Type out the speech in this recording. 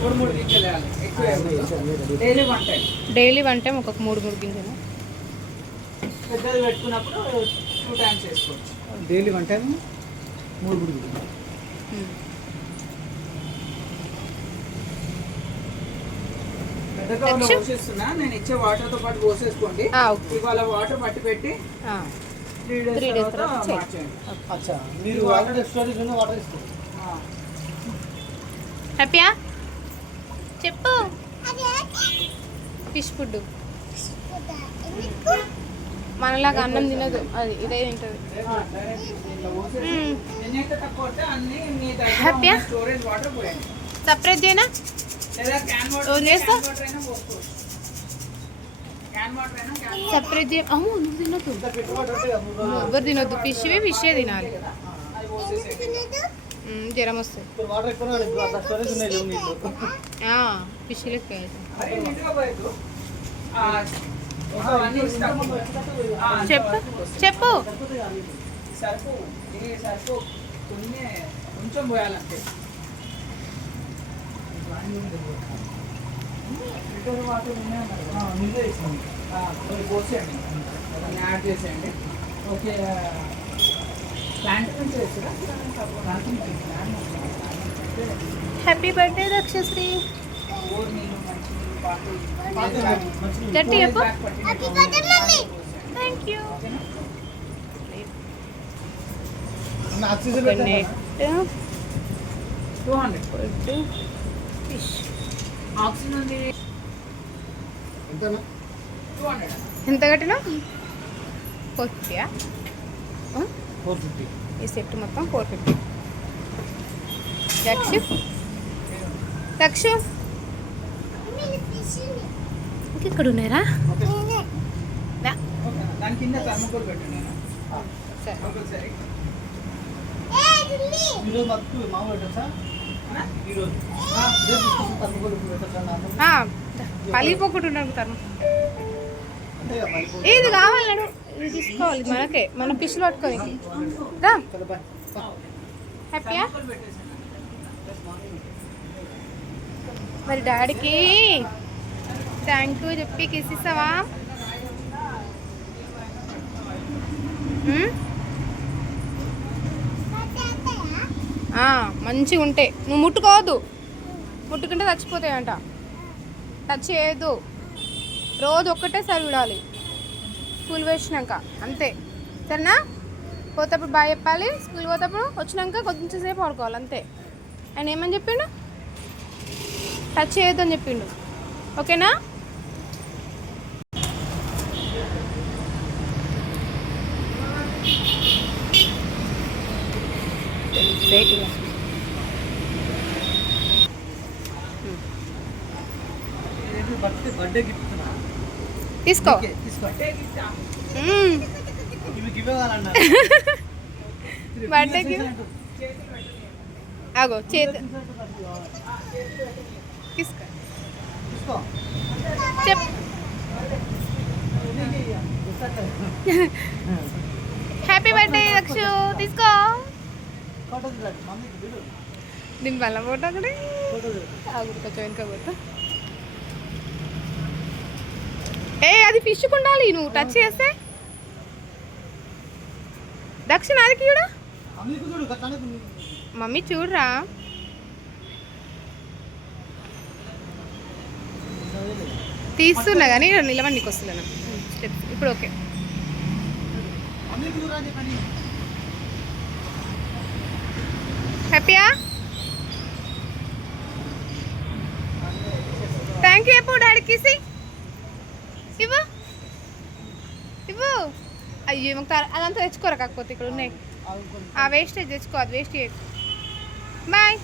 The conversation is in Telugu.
మూడు గింజలు వేయాలి, ఎక్కువ డైలీ వన్ టైం ఒక 3 గింజలు. పెద్దది పెట్టుకున్నప్పుడు 2 టైమ్స్ వేసుకోవచ్చు. డైలీ వన్ టైం 3 గింజలు. పెద్దగా పోసేస్తున్నా, నేను ఇచ్చే వాటర్తో పాటు పోసేసుకోండి. ఇవాళ వాటర్ పట్టి పెట్టి 3 డేస్ తర్వాత మార్చేయండి. అచ్చా, మీరు ఆల్రెడీ స్టోరేజ్ ఉన్న వాటర్ ఇస్తారు. హ్యాపీయా చెప్పు. ఫిష్ ఫుడ్ మనలాగా అన్నం తినదు, అది ఇదే తింటుంది. హ్యాపీయా సపరేట్ చేయనా చేస్తా, సపరేట్ చేయ. అమ్మో నువ్వు తినొద్దు, ఎవరు తినొద్దు. ఫిషే తినాలి, జ్వరం వస్తుంది. ఫిష్ లెక్క చెప్పు చెప్పు. కొంచెం పోయాలంటే పోసేయండి, యాడ్ చేసేయండి. Okay, happy birthday Dakshasri. గట్టి చెప్పు. Thank you. ఎంత కట్టినా 450. 450 ఈ సెట్ మొత్తం 450. దక్ష ఇంకెక్కడ ఉన్నారా? పలిపోకుంటున్నాను తను. ఇది కావాలి, ఇది తీసుకోవాలి మనకే, మనం ఫిష్లు పట్టుకొని రా. హ్యాపీయా? మరి డాడీకి థ్యాంక్ యూ చెప్పి కిస్ ఇస్తావా? మంచిగా ఉంటే నువ్వు ముట్టుకోవద్దు, ముట్టుకుంటే చచ్చిపోతాయంట. టచ్ చేయొద్దు, రోజు ఒక్కటేసారి చూడాలి స్కూల్ వేసినాక, అంతే సరేనా? పోతప్పుడు బాగా చెప్పాలి, స్కూల్ పోతప్పుడు వచ్చినాక కొంచెం సేపు ఆడుకోవాలి అంతే. ఆయన ఏమని చెప్పిండు? టచ్ చేయొద్దు అని చెప్పిండు, ఓకేనా? తీసుకో బర్త్డేకి ఆగో చేతి తీసుకో చెప్. హ్యాపీ బర్త్డే దక్షు, తీసుకో. దీని వల్ల ఫోటో అక్కడే కొంచెం వెనుక పోతా. అది ఫిష్కి ఉండాలి, నువ్వు టచ్ చేస్తే. దక్షిణ అదికి చూడు, మమ్మీ చూడరా. తీస్తున్నా కానీ నిలవని నీకు వస్తున్నాను స్టెప్స్. ఇప్పుడు ఓకే. హ్యాపీయా? థ్యాంక్ యూ చెప్పు డాడీకి. ఇవ్వు ఇవ్వు. అయ్యో మాకు అదంతా తెచ్చుకోరా, కాకపోతే ఇక్కడ ఉన్నాయి. ఆ వేస్టేజ్ తెచ్చుకో, అది వేస్ట్ చేయకు. బాయ్.